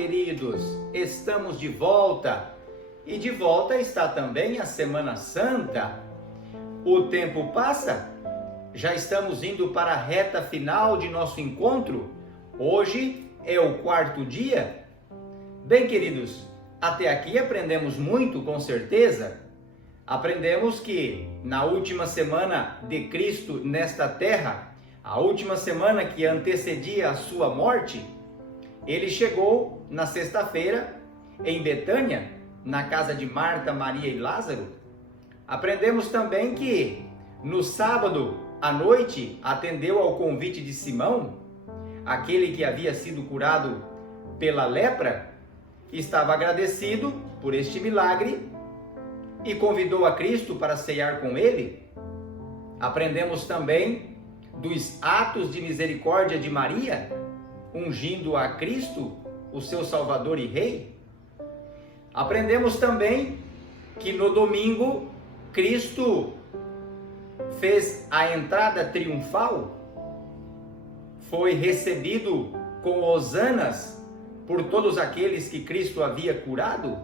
queridos, estamos de volta e de volta está também a Semana Santa. O tempo passa, já estamos indo para a reta final de nosso encontro. Hoje é o quarto dia. Bem, queridos, até aqui aprendemos muito, com certeza. Aprendemos que na última semana de Cristo nesta terra, a última semana que antecedia a sua morte, ele chegou na sexta-feira em Betânia, na casa de Marta, Maria e Lázaro. Aprendemos também que no sábado à noite atendeu ao convite de Simão, aquele que havia sido curado pela lepra, estava agradecido por este milagre e convidou a Cristo para ceiar com ele. Aprendemos também dos atos de misericórdia de Maria, ungindo a Cristo, o seu Salvador e Rei. Aprendemos também que no domingo Cristo fez a entrada triunfal, foi recebido com hosanas por todos aqueles que Cristo havia curado,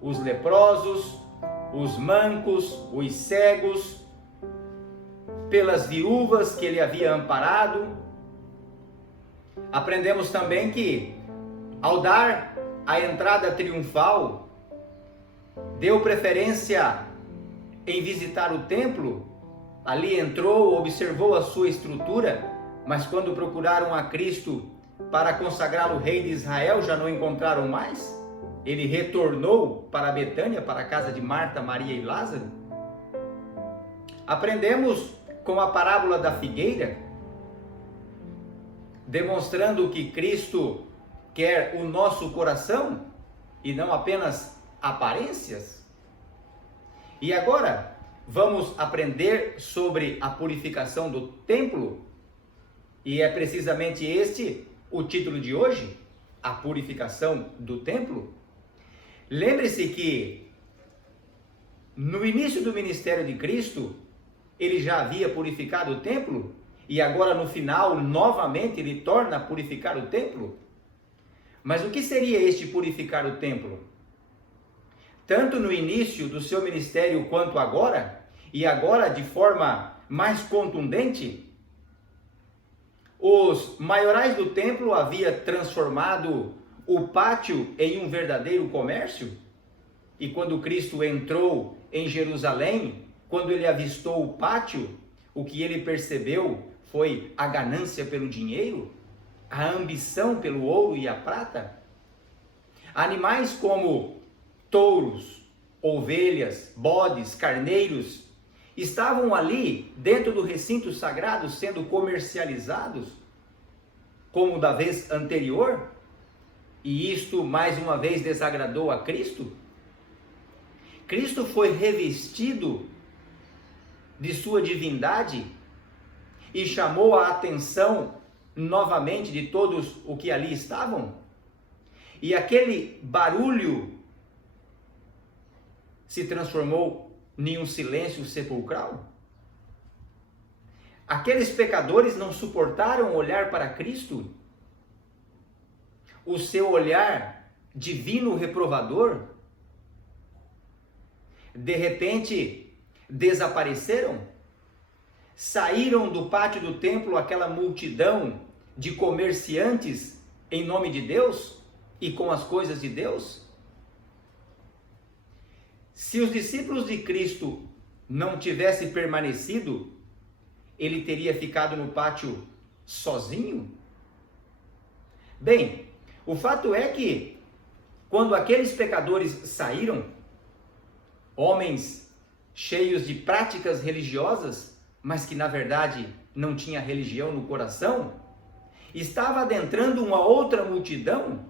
os leprosos, os mancos, os cegos, pelas viúvas que ele havia amparado. Aprendemos também que, ao dar a entrada triunfal, deu preferência em visitar o templo. Ali entrou, observou a sua estrutura, mas quando procuraram a Cristo para consagrá-lo rei de Israel, já não encontraram mais. Ele retornou para Betânia, para a casa de Marta, Maria e Lázaro. Aprendemos com a parábola da figueira, demonstrando que Cristo quer o nosso coração e não apenas aparências. E agora vamos aprender sobre a purificação do templo, e é precisamente este o título de hoje, a purificação do templo. Lembre-se que no início do ministério de Cristo, ele já havia purificado o templo, e agora no final, novamente, ele torna a purificar o templo. Mas o que seria este purificar o templo? Tanto no início do seu ministério quanto agora, e agora de forma mais contundente, os maiorais do templo haviam transformado o pátio em um verdadeiro comércio. E quando Cristo entrou em Jerusalém, quando ele avistou o pátio, o que ele percebeu foi a ganância pelo dinheiro, a ambição pelo ouro e a prata. Animais como touros, ovelhas, bodes, carneiros, estavam ali dentro do recinto sagrado sendo comercializados, como da vez anterior, e isto mais uma vez desagradou a Cristo. Cristo foi revestido de sua divindade e chamou a atenção novamente de todos os que ali estavam. E aquele barulho se transformou em um silêncio sepulcral. Aqueles pecadores não suportaram olhar para Cristo. O seu olhar divino reprovador, de repente, desapareceram. Saíram do pátio do templo aquela multidão de comerciantes em nome de Deus e com as coisas de Deus. Se os discípulos de Cristo não tivessem permanecido, ele teria ficado no pátio sozinho? Bem, o fato é que quando aqueles pecadores saíram, homens cheios de práticas religiosas, mas que na verdade não tinha religião no coração, estava adentrando uma outra multidão,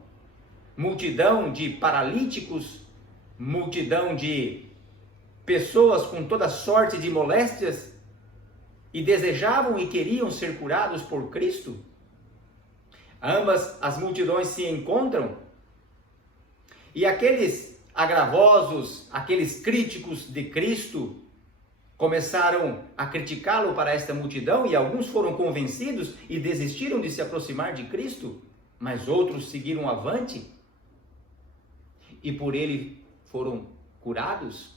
multidão de paralíticos, multidão de pessoas com toda sorte de moléstias, e desejavam e queriam ser curados por Cristo. Ambas as multidões se encontram, e aqueles agravosos, aqueles críticos de Cristo, começaram a criticá-lo para esta multidão, e alguns foram convencidos e desistiram de se aproximar de Cristo, mas outros seguiram avante. e por ele foram curados?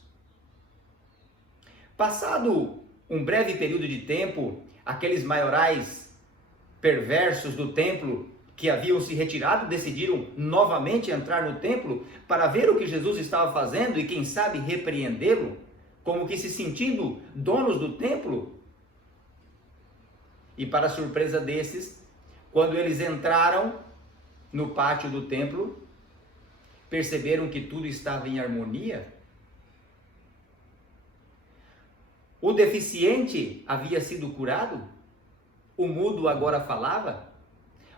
Passado um breve período de tempo, aqueles maiorais perversos do templo que haviam se retirado decidiram novamente entrar no templo para ver o que Jesus estava fazendo e quem sabe repreendê-lo, como que se sentindo donos do templo. E para surpresa desses, quando eles entraram no pátio do templo, perceberam que tudo estava em harmonia. O deficiente havia sido curado, o mudo agora falava,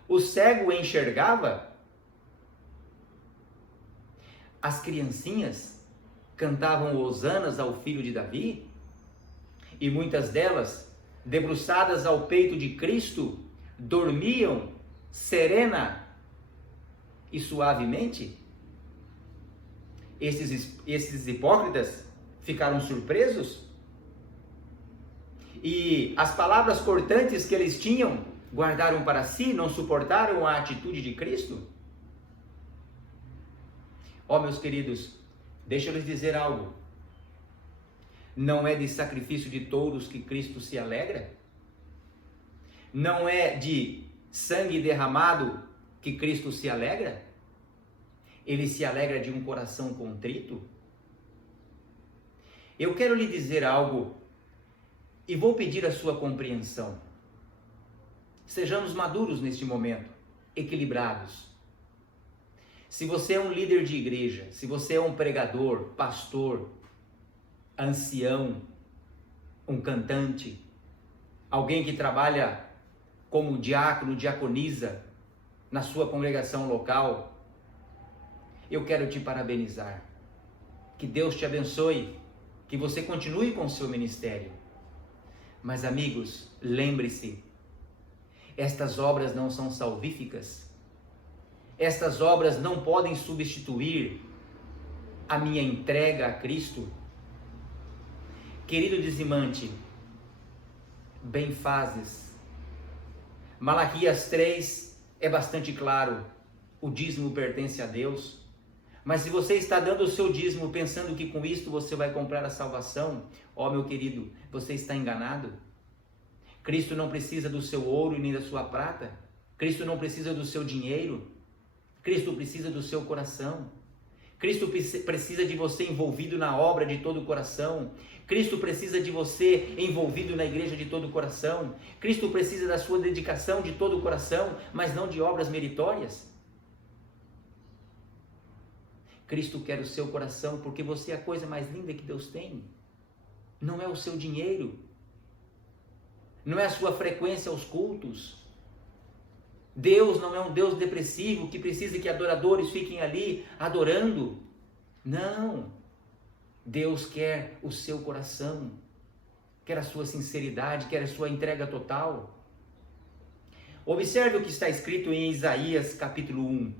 o cego enxergava, as criancinhas cantavam hosanas ao filho de Davi, e muitas delas, debruçadas ao peito de Cristo, dormiam serena e suavemente. Esses hipócritas ficaram surpresos, e as palavras cortantes que eles tinham, guardaram para si, não suportaram a atitude de Cristo? Meus queridos, deixa eu lhes dizer algo. Não é de sacrifício de touros que Cristo se alegra? Não é de sangue derramado que Cristo se alegra? Ele se alegra de um coração contrito? Eu quero lhe dizer algo e vou pedir a sua compreensão. Sejamos maduros neste momento, equilibrados. Se você é um líder de igreja, se você é um pregador, pastor, ancião, um cantante, alguém que trabalha como diácono, diaconisa na sua congregação local, eu quero te parabenizar. Que Deus te abençoe, que você continue com o seu ministério. Mas amigos, lembre-se, estas obras não são salvíficas. Estas obras não podem substituir a minha entrega a Cristo. Querido dizimante, bem fazes. Malaquias 3 é bastante claro. O dízimo pertence a Deus. Mas se você está dando o seu dízimo pensando que com isto você vai comprar a salvação, meu querido, você está enganado. Cristo não precisa do seu ouro e nem da sua prata. Cristo não precisa do seu dinheiro. Cristo precisa do seu coração. Cristo precisa de você envolvido na obra de todo o coração. Cristo precisa de você envolvido na igreja de todo o coração. Cristo precisa da sua dedicação de todo o coração, mas não de obras meritórias. Cristo quer o seu coração porque você é a coisa mais linda que Deus tem. Não é o seu dinheiro. Não é a sua frequência aos cultos. Deus não é um Deus depressivo que precisa que adoradores fiquem ali adorando. Não. Deus quer o seu coração, quer a sua sinceridade, quer a sua entrega total. Observe o que está escrito em Isaías capítulo 1.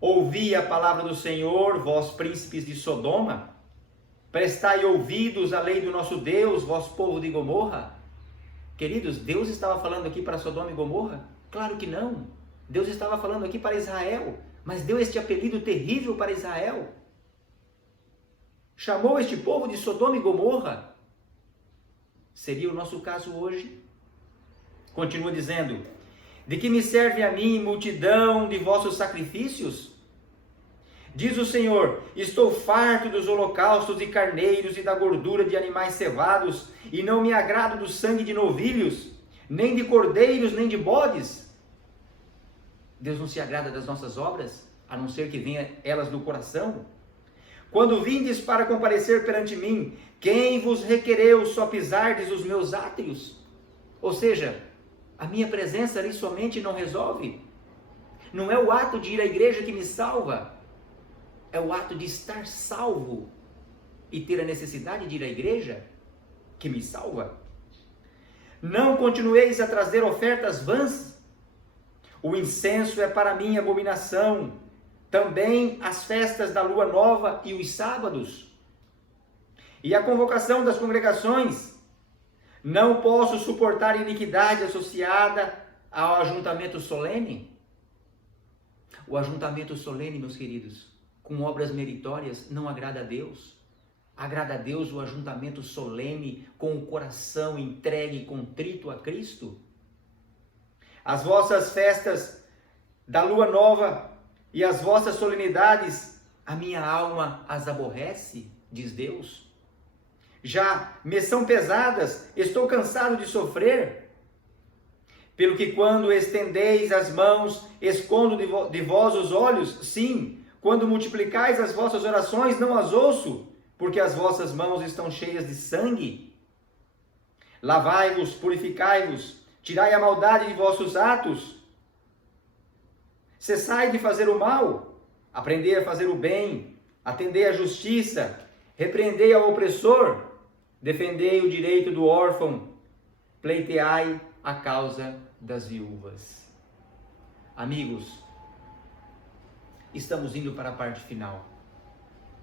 Ouvi a palavra do Senhor, vós príncipes de Sodoma, prestai ouvidos à lei do nosso Deus, vós povo de Gomorra. Queridos, Deus estava falando aqui para Sodoma e Gomorra? Claro que não. Deus estava falando aqui para Israel, mas deu este apelido terrível para Israel. Chamou este povo de Sodoma e Gomorra. Seria o nosso caso hoje? Continua dizendo: de que me serve a mim multidão de vossos sacrifícios? Diz o Senhor: estou farto dos holocaustos de carneiros e da gordura de animais cevados, e não me agrado do sangue de novilhos, nem de cordeiros, nem de bodes. Deus não se agrada das nossas obras, a não ser que venham elas do coração. Quando vindes para comparecer perante mim, quem vos requereu só pisardes os meus átrios? Ou seja, a minha presença ali somente não resolve. Não é o ato de ir à igreja que me salva. É o ato de estar salvo e ter a necessidade de ir à igreja que me salva. Não continueis a trazer ofertas vãs. O incenso é para mim abominação. Também as festas da lua nova e os sábados. E a convocação das congregações. Não posso suportar iniquidade associada ao ajuntamento solene. O ajuntamento solene, meus queridos, com obras meritórias não agrada a Deus. Agrada a Deus o ajuntamento solene com o coração entregue e contrito a Cristo? As vossas festas da lua nova e as vossas solenidades, a minha alma as aborrece, diz Deus. Já me são pesadas, estou cansado de sofrer. Pelo que quando estendeis as mãos, escondo de vós os olhos, sim, quando multiplicais as vossas orações, não as ouço, porque as vossas mãos estão cheias de sangue. Lavai-vos, purificai-vos, tirai a maldade de vossos atos. Cessai de fazer o mal, aprendei a fazer o bem, atendei à justiça, repreendei ao opressor, defendei o direito do órfão, pleiteai a causa das viúvas. Amigos, estamos indo para a parte final.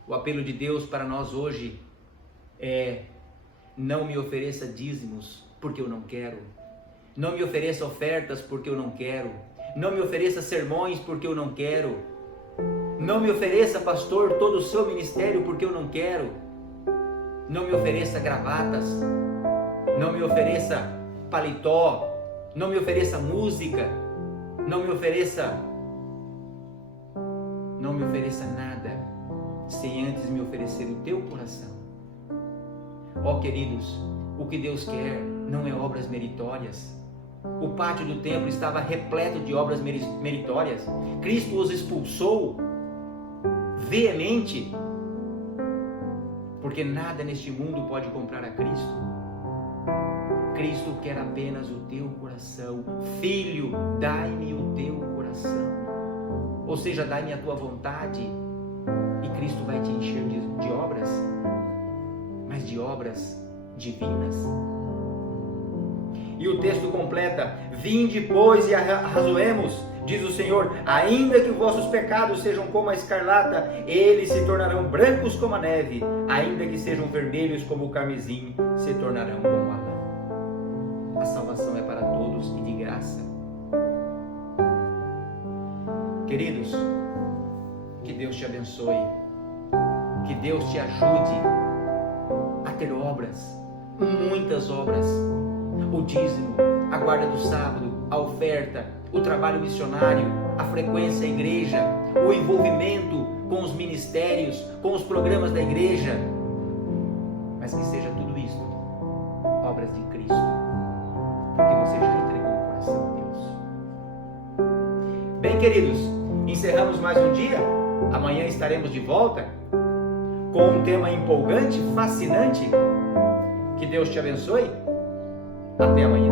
O apelo de Deus para nós hoje é: não me ofereça dízimos porque eu não quero. Não me ofereça ofertas porque eu não quero. Não me ofereça sermões porque eu não quero. Não me ofereça, pastor, todo o seu ministério porque eu não quero. Não me ofereça gravatas. Não me ofereça paletó. Não me ofereça música. Não me ofereça nada sem antes me oferecer o teu coração. Ó queridos, o que Deus quer não é obras meritórias. O pátio do templo estava repleto de obras meritórias. Cristo os expulsou veemente, porque nada neste mundo pode comprar a Cristo. Cristo quer apenas o teu coração. Filho, dai-me o teu coração. Ou seja, dai-me a tua vontade, e Cristo vai te encher de obras, mas de obras divinas. E o texto completa: vinde, pois, e arrazoemos, diz o Senhor, ainda que os vossos pecados sejam como a escarlata, eles se tornarão brancos como a neve, ainda que sejam vermelhos como o carmesim, se tornarão como a lã. A salvação é para todos e de graça. Queridos, que Deus te abençoe, que Deus te ajude a ter obras, muitas obras, o dízimo, a guarda do sábado, a oferta, o trabalho missionário, a frequência à igreja, o envolvimento com os ministérios, com os programas da igreja, mas que seja tudo isto obras de Cristo, porque você já entregou o coração a Deus. Bem, queridos, encerramos mais um dia. Amanhã estaremos de volta com um tema empolgante, fascinante. Que Deus te abençoe. Até amanhã.